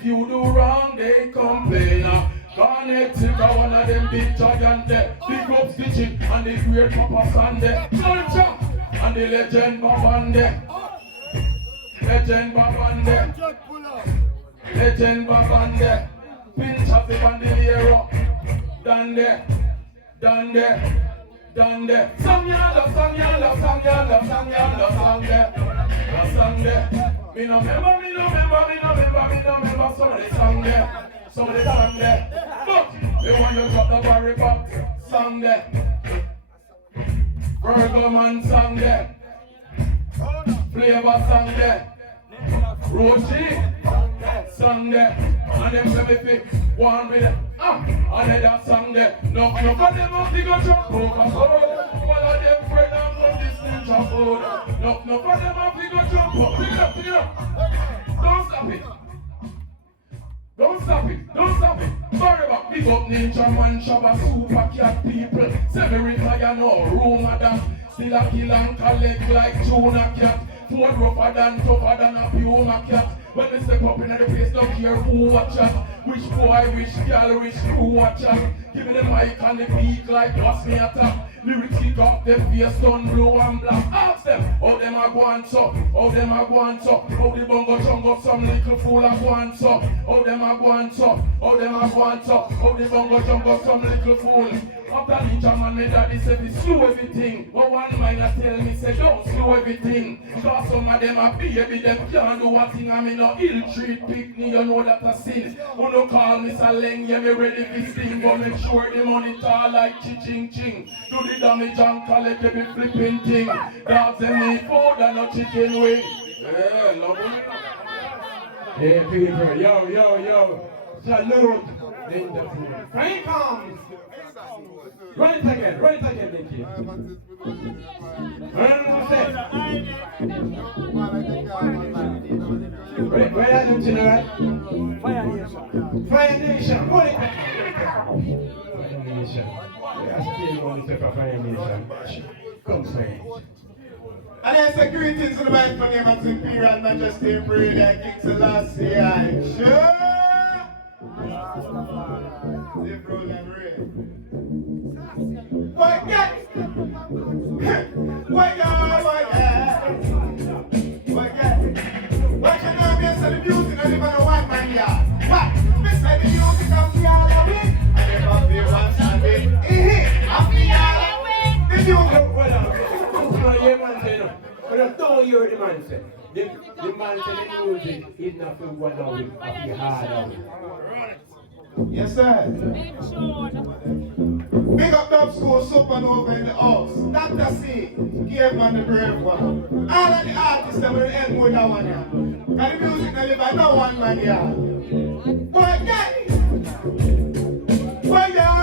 If you do wrong, they complain. Connected to one of them big giant there. Big up stitching and the great Papa Sunday. Culture and the legend Babande. Legend Babande. Legend Babande. Pinch of the bandolero. Done there. Done there. Done there. Sang yalla, sang yalla, sang yalla, sang yalla, sang there. Sang there. Me no member, me no member, me no member, me no member. Somebody sang there. Somebody sang there. But they want to drop the barry box. Sang there. Virgo man sang there. Flavor sang there. Roshi sang there. And them say me fit one with them. Another sang there. No of them have to go jump over. All of them afraid I'm from this ninja food. No of them have to go jump up. Pick it up, pick it up. Don't stop it. Don't stop it. Don't stop it. Sorry about big up ninja man, shabba super cat people. Semi-retire no room madam. Still a kill and collect like tuna cat. Food rougher than a puma cat. When we step up in the place, don't care who watch us. Which boy, which girl, which crew watch us. Give me the mic and the beat like what's me attack. Lyrics kick up, them face done blue and black. Ask them, how them a go on so? How them a go on so? How the bongo chung up some little fool a go on so? How them a go on so? How them a go on so? How the bongo chung up some little fool? After the German, my daddy said, we slow everything. But one miner tell me, say, don't slow everything. Cause some of them are baby, them can't do a thing. I mean, no ill treat picnic, you know that a sin. Who no call me Saleng, yeah, me ready for sting. But make sure the money tall like chi-ching-ching. Do the damage and collect every flipping thing. Dogs them need food and no chicken wing. Yeah, love it. Hey, people, yo. Salute. Frank comes. Run it again, Nicky. Where are you tonight? Fire Nation. Hold it. Fire Nation. I still want to take a Fire Nation. Come say. And then securities in the mind for name of Imperial Majesty Brother Kingston last year. Sure. Zip roll and red. What get? What get? What you know me say the music and live on a one man yard. What? Me say the music of the all away. I never feel one Sunday. Of the all away. The music. But I don't hear the man say. The man say the music is not for one away, of the hard away. Yes, sir. Big up dubschool, supernova in the house. Dr. C, gave man the brave one. All of the artists that will end with that one here. And the music that live by no one man here. Boy, get it. Boy, yeah.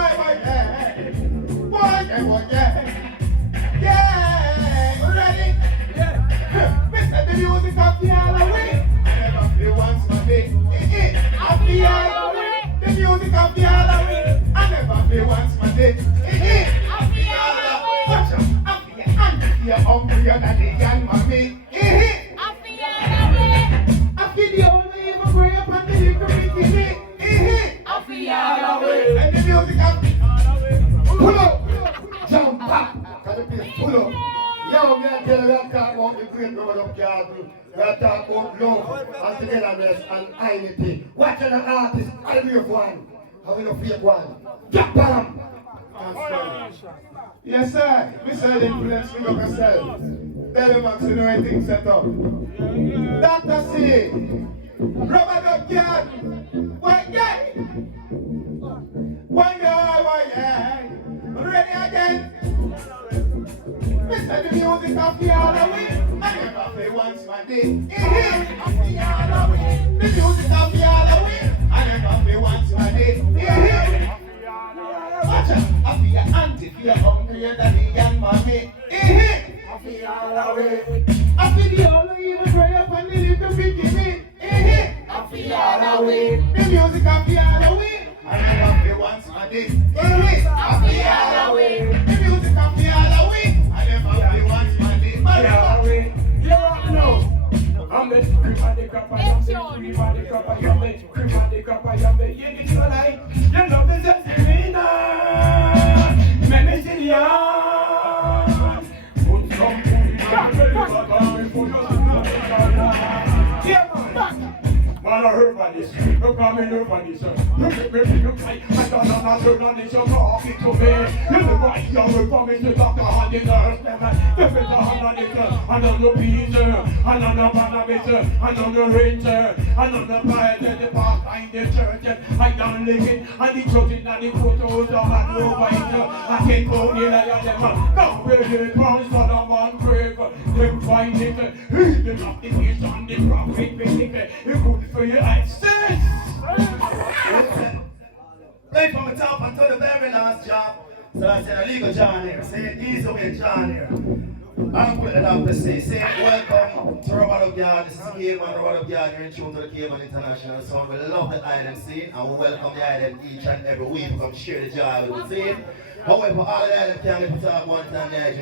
Ready? Yeah. Mr. The music of the Halloween. I never feel once my day. Of the Halloween. The music of the Halloween. I never feel once my day. Of the Halloween. Watch out. I'm here and you're hungrier than the young mommy. Of the Halloween. I feel the only even grey up and the little bit. Of the Halloween. And the music of the Halloween. Pull up. Jump back. Can you please pull up? Yo, me and tell you, we are talking about the great road of garden. We are talking about love and togetherness and unity. Watching an artist, I will have one. I will not fake one. Jump bam! Yes, sir. Mr. Influence, pick up yourself. Tell him Max, you know anything set up. Dr. C. Robert of garden. What guy? One guy, one guy. Ready again? Mr. The music of the Halloween. I never play once my day. Of the Halloween. The music of the Halloween. I never play once my day. Watch out. I feel your auntie, feel hungrier than the young mommy. Of the Halloween. I feel the Halloween even grey up and the little bikini. Of the Halloween. The music of the Halloween. I never play once my day. Of the Halloween. The music of the Halloween. I never play once my day. Yeah, you know, I'm the the crap I am, cream of the crap I am, cream of the crap I am. You get your life, you love the Serena. Make me see ya. Put some food in my belly, but I'm for your man, I heard about this. Look at me, look at this. Look at me, look like I got on a turn on this. You're talking to me. You're the right young with promise to Dr. Handy nurse. The better hand on it. And on the Peter. And on the Banabit. And on the Ranger. And on the Pilot. The pastor in the church. I don't live it. And the church and the photos of a new white. I can't go near them. Now we're the crowns for the man grave. Them find it. He's the application. The prophet. It could for your access. Right from the top until the very last job. So I said, a legal John here. Say it easy with John here. I'm putting it up to say welcome to Robert Yard. This is Cayman Robert Yard. You're in tune to the Cayman International Sound. We love the island scene and we welcome the island each and every week. We come share the joy with the scene. However, all the island can't talk one time.